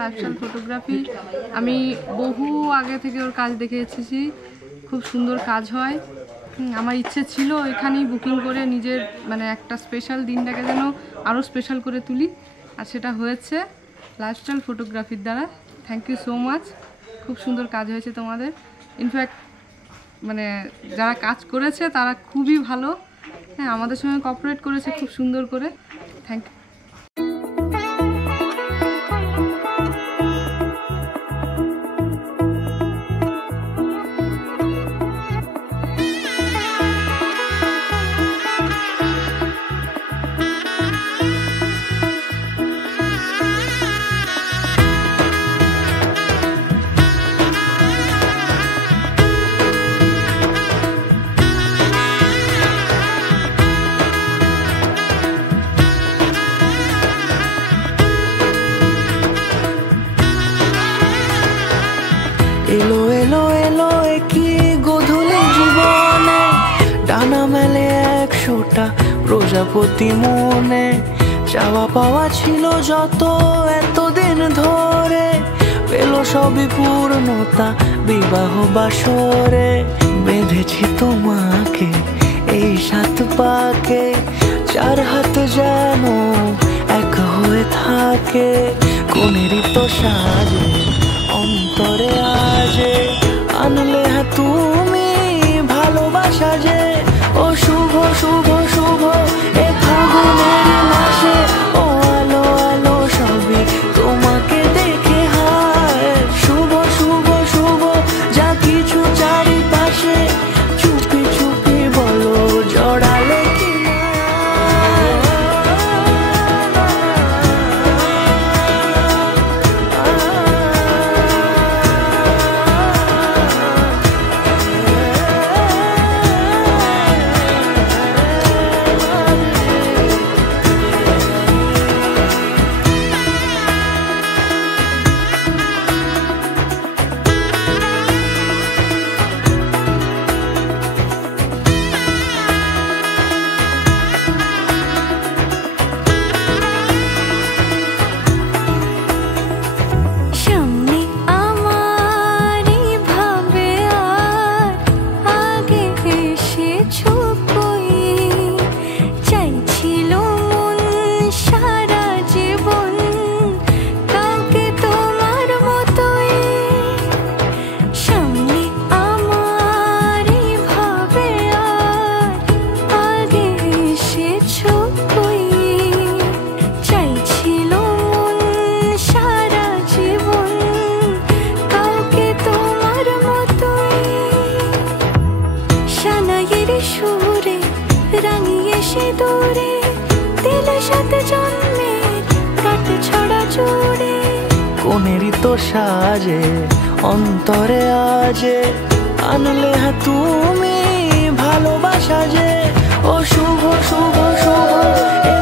Lifestyle photography আমি বহু আগে থেকে ওর কাজ দেখে এসেছি, খুব সুন্দর কাজ হয়। আমার ইচ্ছে ছিল এখানেই বুকিং করে নিজের মানে একটা স্পেশাল দিনটাকে যেন আরও স্পেশাল করে তুলি, আর সেটা হয়েছে লাইফস্টাইল ফটোগ্রাফির দ্বারা। থ্যাংক ইউ সো মাচ, খুব সুন্দর কাজ হয়েছে তোমাদের। ইনফ্যাক্ট মানে যারা কাজ করেছে তারা খুবই ভালো, হ্যাঁ আমাদের সঙ্গে কোঅপারেট করেছে খুব সুন্দর করে। Thank you. এলো এলো এলো কি গোধূলি জীবনে, ডানা মেলে 100টা প্রজাপতি মনে। চাওয়া পাওয়া ছিল যত এতদিন ধরে, পেল সবই পূর্ণতা বিবাহ বাসরে। বেঁধেছি তোমাকে এই 7 পাকে, 4 হাত যেন এক হয়ে থাকে। কোনেরই তো সাজে অন্তরে আজে, আনলে তুমি ভালোবাসা যে। ও শুভ শুভ শুভ এ ফাগুনের মাসে, ও আলো আলো সবই তোমাকে দেখে হায়। শুভ শুভ শুভ যা কিছু চারিপাশে, চুপি চুপি বলো জড়ালে কি কোনেরই তো সাজে অন্তরে আজে, আনলে তুমি ভালোবাসা যে। ও শুভ শুভ শুভ এ